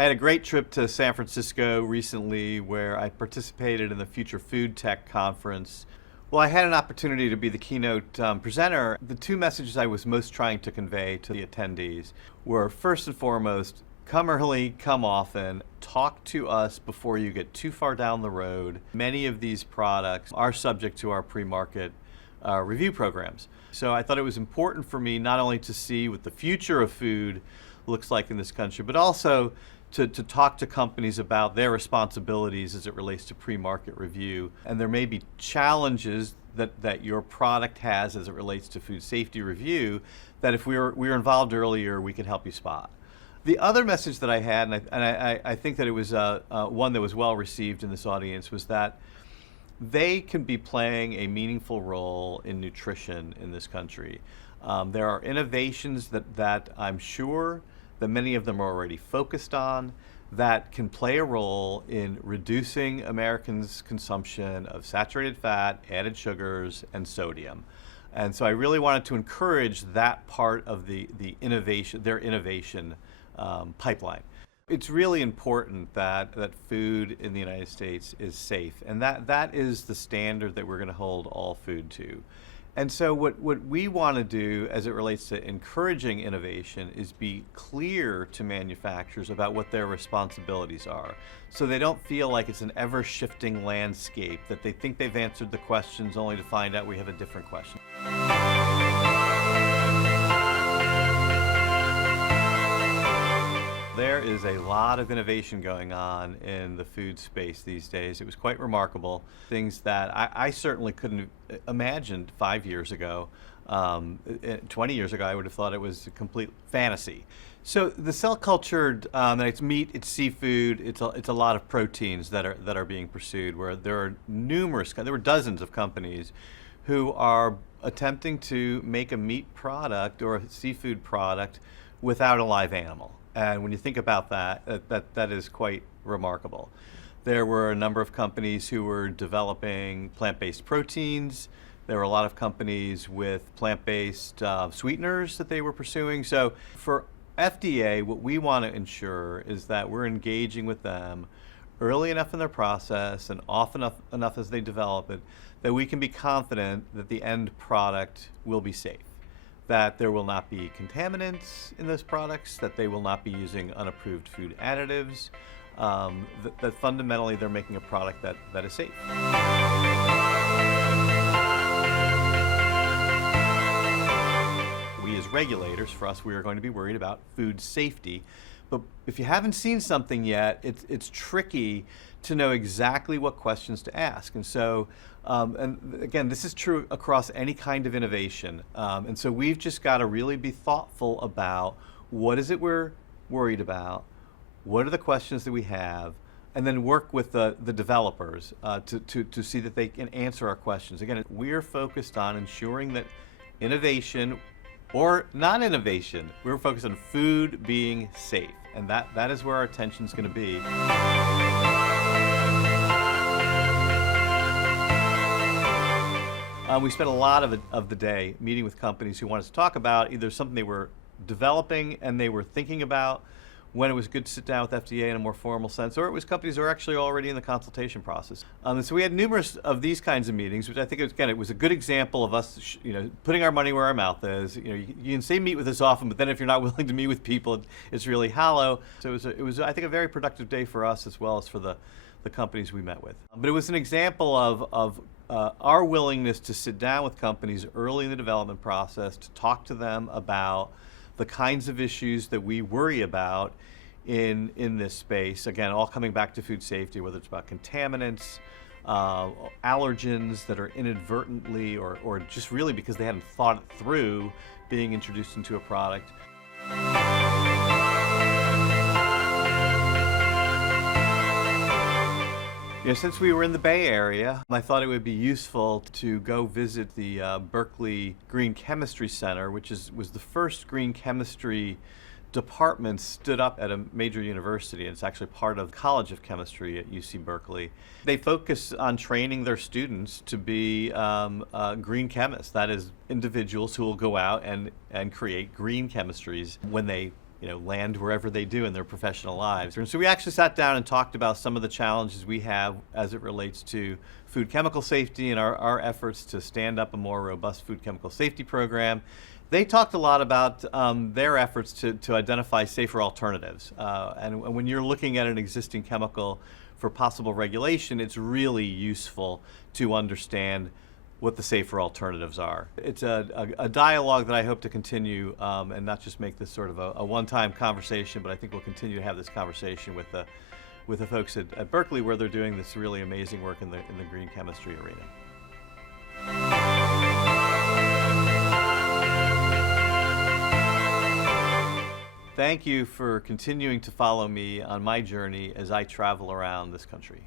I had a great trip to San Francisco recently where I participated in the Future Food Tech Conference. Well, I had an opportunity to be the keynote presenter. The two messages I was most trying to convey to the attendees were, first and foremost, come early, come often, talk to us before you get too far down the road. Many of these products are subject to our pre-market review programs. So I thought it was important for me not only to see what the future of food looks like in this country, but also to talk to companies about their responsibilities as it relates to pre-market review. And there may be challenges that your product has as it relates to food safety review that if we were involved earlier, we could help you spot. The other message that I had, and I think that it was one that was well received in this audience, was that they can be playing a meaningful role in nutrition in this country. There are innovations that I'm sure that many of them are already focused on that can play a role in reducing Americans' consumption of saturated fat, added sugars, and sodium. And so I really wanted to encourage that part of the innovation, their innovation pipeline. It's really important that food in the United States is safe, and that is the standard that we're going to hold all food to. And so what we want to do as it relates to encouraging innovation is be clear to manufacturers about what their responsibilities are, so they don't feel like it's an ever-shifting landscape, that they think they've answered the questions only to find out we have a different question. There is a lot of innovation going on in the food space these days. It was quite remarkable. Things that I certainly couldn't have imagined 5 years ago. 20 years ago, I would have thought it was a complete fantasy. So the cell cultured, it's meat, it's seafood, it's a lot of proteins that are being pursued. Where there were dozens of companies who are attempting to make a meat product or a seafood product without a live animal. And when you think about that is quite remarkable. There were a number of companies who were developing plant-based proteins. There were a lot of companies with plant-based sweeteners that they were pursuing. So for FDA, what we want to ensure is that we're engaging with them early enough in their process and often enough as they develop it, that we can be confident that the end product will be safe, that there will not be contaminants in those products, that they will not be using unapproved food additives, that fundamentally they're making a product that is safe. We as regulators, for us, we are going to be worried about food safety. But if you haven't seen something yet, it's tricky to know exactly what questions to ask. And so, and again, this is true across any kind of innovation. And so we've just got to really be thoughtful about what is it we're worried about, what are the questions that we have, and then work with the developers to see that they can answer our questions. Again, we're focused on ensuring that innovation or non-innovation, we're focused on food being safe. And that is where our attention is going to be. We spent a lot of the day meeting with companies who wanted to talk about either something they were developing and they were thinking about when it was good to sit down with FDA in a more formal sense, or it was companies who are actually already in the consultation process. And so we had numerous of these kinds of meetings, which I think, again, it was a good example of us, putting our money where our mouth is. You can say meet with us often, but then if you're not willing to meet with people, it's really hollow. So it was I think, a very productive day for us as well as for the companies we met with. But it was an example of our willingness to sit down with companies early in the development process, to talk to them about the kinds of issues that we worry about in this space. Again, all coming back to food safety, whether it's about contaminants, allergens that are inadvertently or just really because they hadn't thought it through being introduced into a product. Since we were in the Bay Area, I thought it would be useful to go visit the Berkeley Green Chemistry Center, which was the first green chemistry department stood up at a major university. It's actually part of the College of Chemistry at UC Berkeley. They focus on training their students to be green chemists, that is, individuals who will go out and create green chemistries when they land wherever they do in their professional lives. And so we actually sat down and talked about some of the challenges we have as it relates to food chemical safety and our efforts to stand up a more robust food chemical safety program. They talked a lot about their efforts to identify safer alternatives. And when you're looking at an existing chemical for possible regulation, it's really useful to understand what the safer alternatives are. It's a dialogue that I hope to continue and not just make this sort of a one-time conversation, but I think we'll continue to have this conversation with the folks at Berkeley, where they're doing this really amazing work in the green chemistry arena. Thank you for continuing to follow me on my journey as I travel around this country.